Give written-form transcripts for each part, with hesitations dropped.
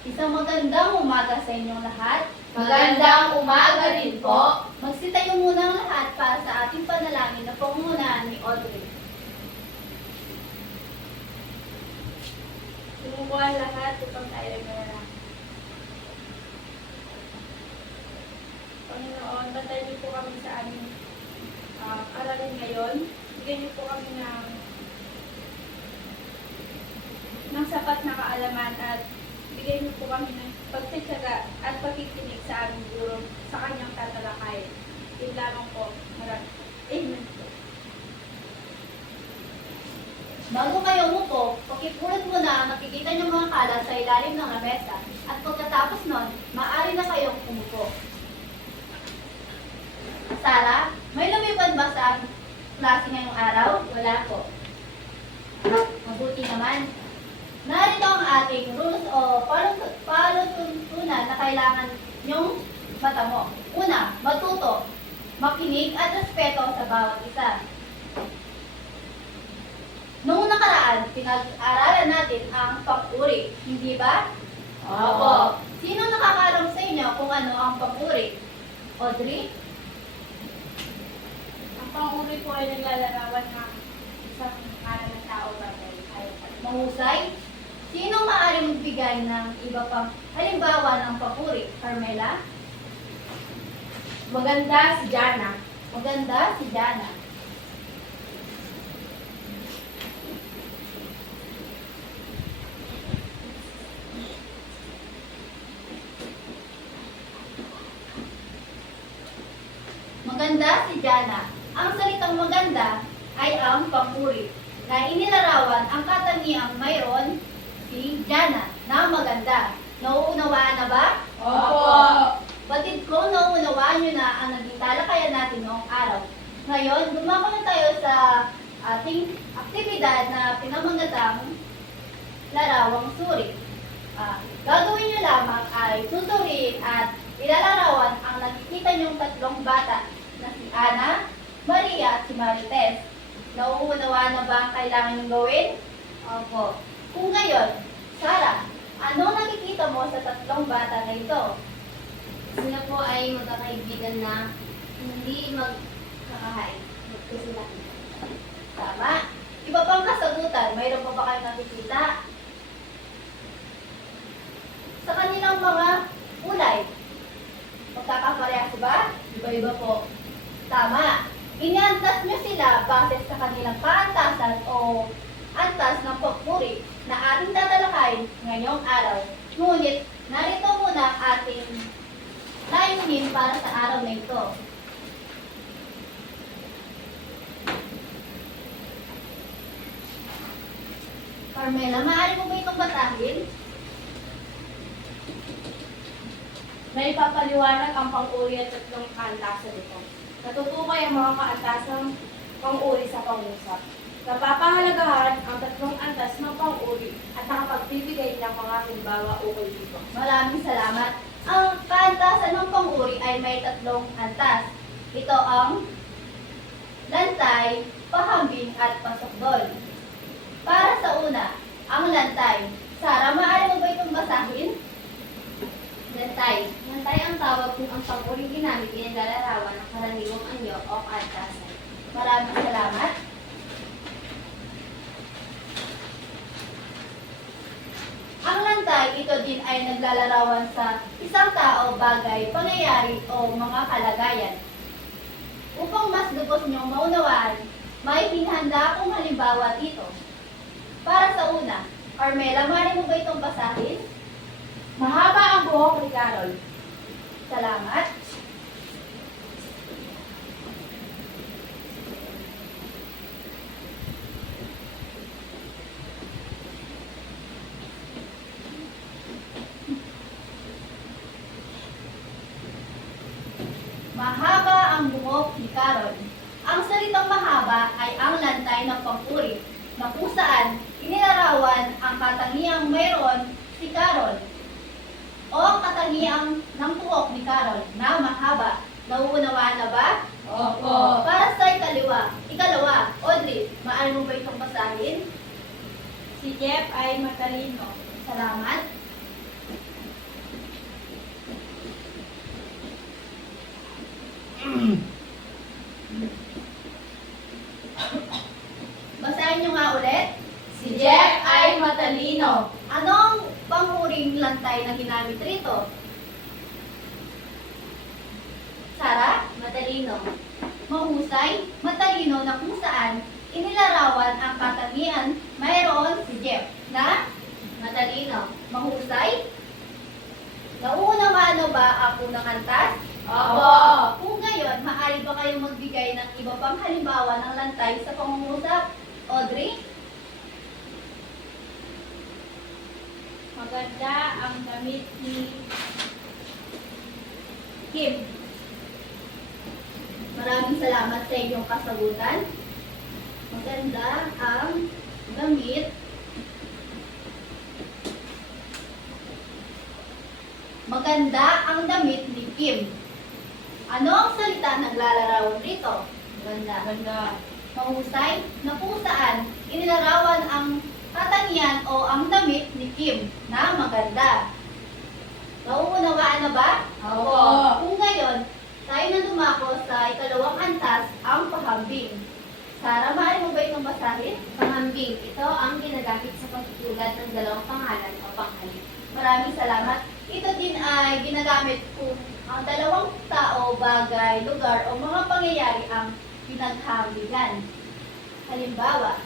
Isang magandang umaga sa inyong lahat. Magandang umaga rin po. Magsitayo muna ang lahat para sa ating panalangin na pangungunahan ni Audrey. Sumubuhan lahat upang tayo ay manalangin. Panginoon, bantayan niyo po kami sa aming aralin ngayon. Bigyan niyo po kami ng sapat na kaalaman at bigyan niyo po kami ng pagtityaga at pagkikinig sa aming guro sa kanyang tatalakay. Yun lamang po. Amen po. Bago kayo umupo, pakipulot muna ang nakikita niyong mga kalat sa ilalim ng lamesa at pagkatapos nun, maaari na kayong umupo. Sarah, may lumipad ba sa klase ngayong araw? Wala po. Mabuti naman. Narito ang ating rules o palutuntunan na kailangan niyong matamo. Una, matuto, makinig at respeto sa bawat isa. Noong nakaraan, pinag-aralan natin ang pag-uri, hindi ba? Opo. Sino nakakaalam sa inyo kung ano ang pag-uri? Audrey? Ang pang-uri po ay naglalarawan ng isang ngalan ng tao bagay. Mahusay? Sino maaaring magbigay ng iba pang halimbawa ng papuri? Carmela? Maganda si Jana. Maganda si Jana. Maganda si Jana. Ang salitang maganda ay ang papuri na inilarawan ang katangiang mayroon si Jana na maganda. Nauunawaan na ba? Opo. Batid ko, nauunawaan nyo na ang naging talakayan natin noong araw. Ngayon, dumako na tayo sa ating aktibidad na pinamagatang larawang suri. Gagawin nyo lamang ay susuriin at ilalarawan ang nakikita nyong tatlong bata na si Ana, Maria at si Marites. Nauunawaan na ba ang kailangan nyong gawin? Opo. Kung gayon, Sarah, ano nakikita mo sa tatlong bata na ito? Sila po ay magkakaibigan na hindi magkakahay. Magkasilaki. Tama. Iba pang kasagutan, mayroon pa ba kayong nakikita? Sa kanilang mga kulay, magkakaparehas ba? Iba-iba po. Tama. Iniantas nyo sila base sa kanilang kaantasan o antas ng pagpuri na ating tatalakayin ngayong araw. Ngunit, narito muna ang ating layunin para sa araw na ito. Carmela, maaari mo ba itong basahin? May papaliwanag ang pang-uri at tatlong kaantasan nito. Natutukoy ang mga kaantasang pang-uri sa pangusap. Napapahalagahan ang tatlong antas ng pang-uri at nakapagbibigay ng mga halimbawa ukol dito. Maraming salamat. Ang kaantasan ng pang-uri ay may tatlong antas. Ito ang lantay, pahambing at pasokdol. Para sa una, ang lantay. Sarah, maaari mo ba itong basahin? Lantay. Lantay ang tawag kung ang pag-uri ginamit ay naglalarawan ng karaniwang anyo o kaantasan. Maraming salamat. Ang lantay, ito din ay naglalarawan sa isang tao, bagay, pangyayari o mga kalagayan. Upang mas lubos niyong maunawaan, may hinahanda akong halimbawa dito. Para sa una, Carmela, maaari mo ba itong basahin? Mahaba ang buhok ni Carol. Salamat. Mahaba ang buhok ni Carol. Ang salitang mahaba ay ang lantay ng pangpuri na kung saan inilarawan ang katangiang mayroon si Carol o ang katangiang ng buhok ni Carol na mahaba. Nauunawaan na ba? Opo. Para sa ikalawa, Audrey, maaari mo ba itong basahin? Si Jeff ay matalino. Salamat. Basahin nyo nga ulit. Si Jeff ay matalino. Anong panguring lantay na ginamit rito? Sara? Matalino. Mahusay, matalino na kung saan inilarawan ang katangian mayroon si Jeff na Matalino. mahusay. Nauunawaan na ba ang unang antas? Opo. Kung gayon, maaari ba kayong magbigay ng iba pang halimbawa ng lantay sa pangungusap? Audrey? Maganda ang damit ni Kim. Maraming salamat sa inyong kasagutan. Maganda ang damit. Maganda ang damit ni Kim. Ano ang salita naglalarawan rito? Maganda. Maganda. Mahusay na kung saan inilarawan ang katangian o ang damit ni Kim na maganda. Nauunawaan na ba? Opo. Kung ngayon, tayo na dumako sa ikalawang antas, ang pahambing. Sara, maaari mo ba itong basahin? Pangambing. Ito ang ginagamit sa pagtutulad ng dalawang pangalan o panghalip. Maraming salamat. Ito din ay ginagamit kung ang dalawang tao, bagay, lugar o mga pangyayari ang pinaghambigan. Halimbawa,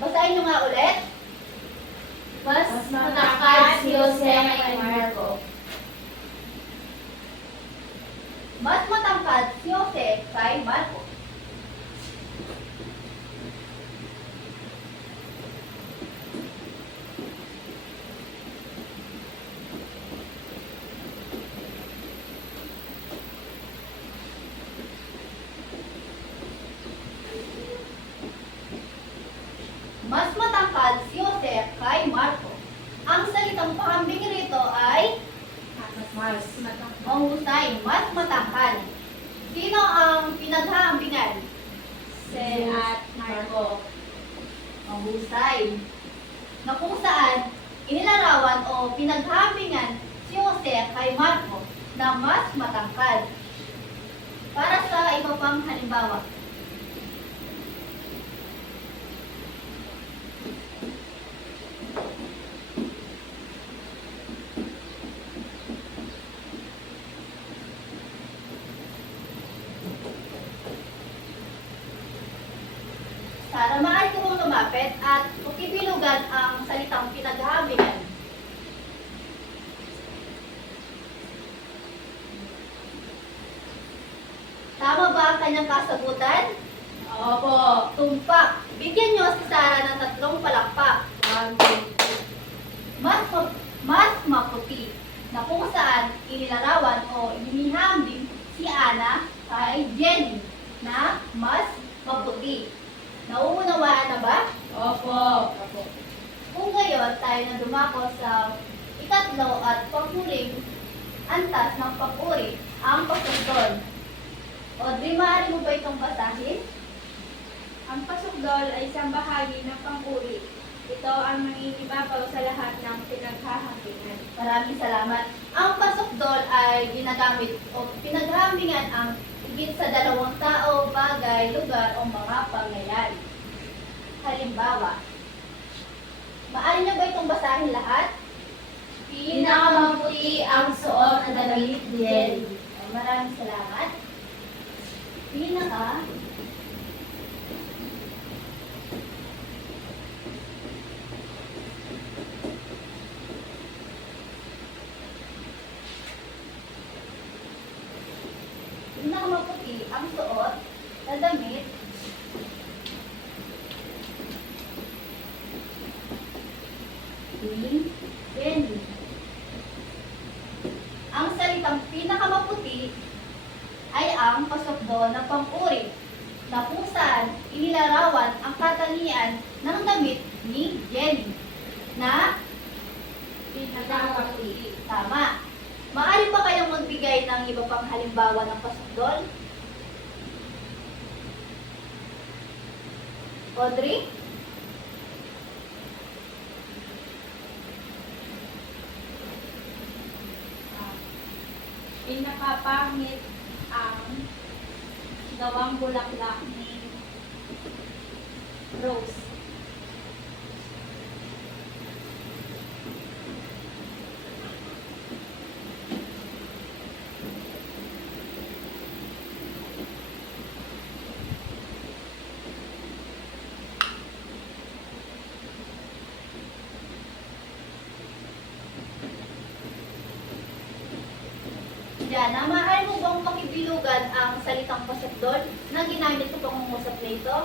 basahin nyo nga ulit. Mas Mas matangkad si Jose kay kay Marco. Mas matangkad si Jose kay Marco. Mas matangkad si Jose kay Marco. Ang salitang pahambing rito ay Mas. mahusay, mas matangkad. Sino ang pinaghahambingan? Si at Marco. Mahusay. Na kung saan inilarawan o pinaghahambingan si Jose kay Marco na mas matangkad. Para sa iba pang halimbawa. Sara, maaari ko mong lumapit at ukibilugan ang salitang pinaghahambingan. Tama ba ang kanyang kasagutan? Opo. Tumpak. Bigyan niyo si Sara ng 3 palakpak. 1, 2, 3. Mas maputi na kung saan inilarawan o inihambing si Ana kay Jenny na mas maputi. Nauunawaan na ba? Opo. Kung ngayon tayo na dumako sa ikatlo at panghuling antas ng papuri, ang pasukdol. Audrey, maaari mo ba itong basahin? Ang pasukdol ay isang bahagi ng pang-uri. Ito ang nangingibabaw sa lahat ng pinaghahambingan. Maraming salamat. Ang pasukdol ay ginagamit o pinaghahambingan ang higit sa 2 tao, bagay, lugar o mga pangyayari. Halimbawa, maaari niyo ba itong basahin lahat? Pinakamaputi ang suot na damit ni Jenny. Maraming salamat. Pinaka pinakamaputi ang suot na damit ni Jenny. Ang salitang pinakamaputi ay ang pasukdo ng pang-uri na kung saan inilarawan ang katangian ng damit ni Jenny na Pinakamaputi. tama. Maaari ba kayong magbigay ng iba pang halimbawa ng pasukdol? Audrey? Pinakapangit ang gawang bulaklak ni Rose. Diana, maaari mo bang pakibilugan ang salitang pasukdol na ginamit sa pangungusap na ito?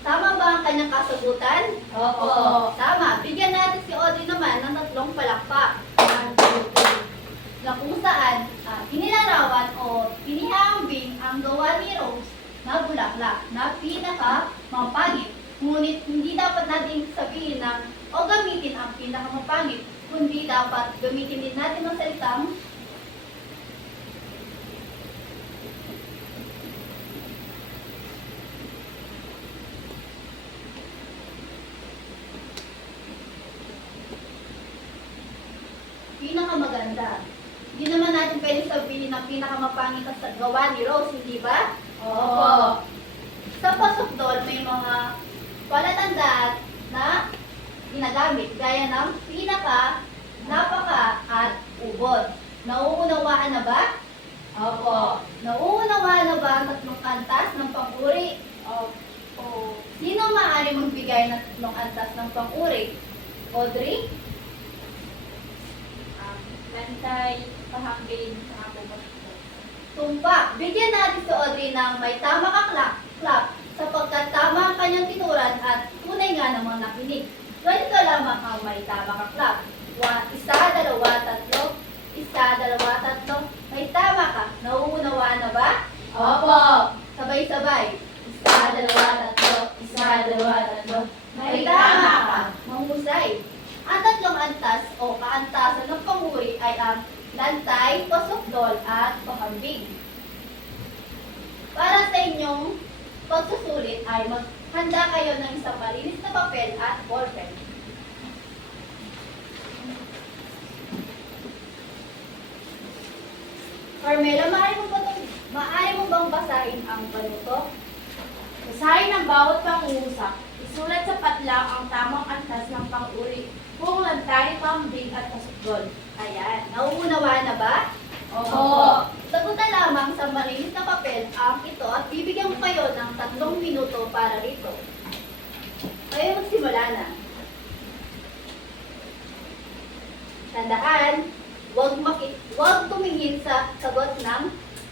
Tama ba ang kanyang kasagutan? Opo. Tama. Bigyan natin si Audrey naman ng 3 palakpak. Na kung saan inilarawan o pinihambing ang gawa ni Rose na bulaklak na pinaka mapangit. Ngunit hindi dapat natin sabihin na o gamitin ang pinaka mapangit, kundi dapat gamitin din natin ang salitang pinakamaganda. Hindi naman natin pwede sabihin na pinakamapangit ang sa gawa ni Rose, hindi ba? Opo. Sa pasukdol, may mga palatandaan na ginagamit, gaya ng pinaka, napaka, at ubod. Nauunawaan na ba? Opo. Nauunawaan na ba ang 3 antas ng pang-uri? Opo. Sino maaari magbigay ng 3 antas ng pang-uri? Audrey? Lantay, pahambing, saka po Tumpak. Bigyan natin si Audrey ng may tama kang clap sapagkat tama ang kanyang tinuran at tunay nga namang nakinig. Ganito lamang ang may tama kang clap. 1, 2, 3. 1, 2, 3. May tama ka. Nauunawaan na ba? Opo. Sabay-sabay. 1, 2, 3. 1, 2, 3. May tama ka. Mahusay. Ang 3 antas o kaantasan ng panguri ay ang lantay, pasukdol, at pahambing. Para sa inyong pagsusulit ay maghanda kayo ng isang malinis na papel at ballpen. Carmela, maaari mo bang basahin ang panuto? Basahin ang bawat pangungusap. Isulat sa patlang ang tamang antas ng pang-uri. Kung lantay, pahambing, at pasukdol. Ayan, nauunawaan na ba? Opo. Sagutan lamang sa malinis na papel ang ito at bibigyan ko kayo ng 3 minuto para rito. Kayo magsimula na. Tandaan, huwag tumingin sa sagot ng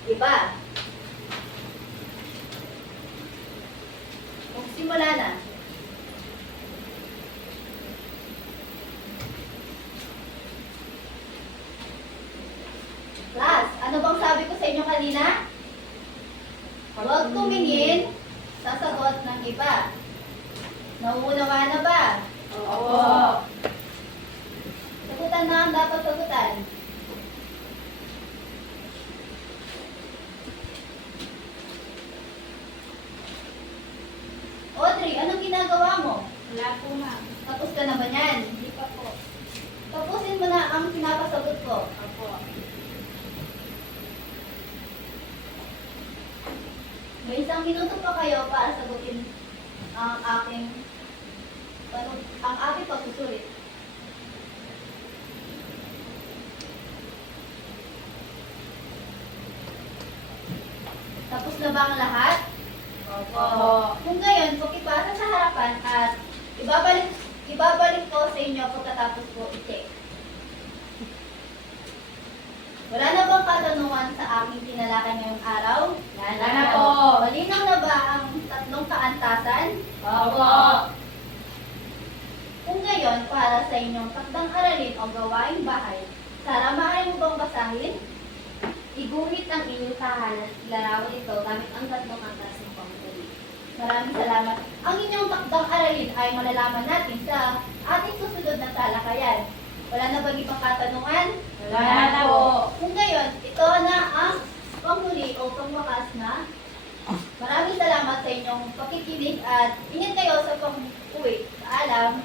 iba. Magsimula na. Class, ano bang sabi ko sa inyo kanina? Huwag tumingin sa sagot ng iba. Nauunawaan na ba? Opo. Sagutan na ang dapat sagutan. Audrey, anong ginagawa mo? Wala po, ma'am. Tapos ka na ba yan? Hindi pa po. Tapusin mo na ang pinapasagot ko. Opo. May 1 minuto pa kayo para sagutin ang aking pagsusulit. Tapos na ba ang lahat? Opo. Kung gayon, pakipasa sa harapan at ibabalik ko sa inyo pagkatapos ko i-check. Wala na bang katanungan sa aking tinalakay ngayong araw? Wala na po. Malinaw na ba ang 3 kaantasan? Opo. Kung gayon, para sa inyong takdang aralin o gawaing bahay, Sara, maaari mo bang basahin? Iguhit ang inyong tahanan, larawan ito gamit ang 3 antas ng pang-uri. Maraming salamat. Ang inyong takdang aralin ay malalaman natin sa ating susunod na talakayan. Wala na bang ibang katanungan? Wala na po. Kung gayon, ito na ang panghuli o pangwakas na. Maraming salamat sa inyong pakikinig at ingat kayo sa pag-uwi. Paalam.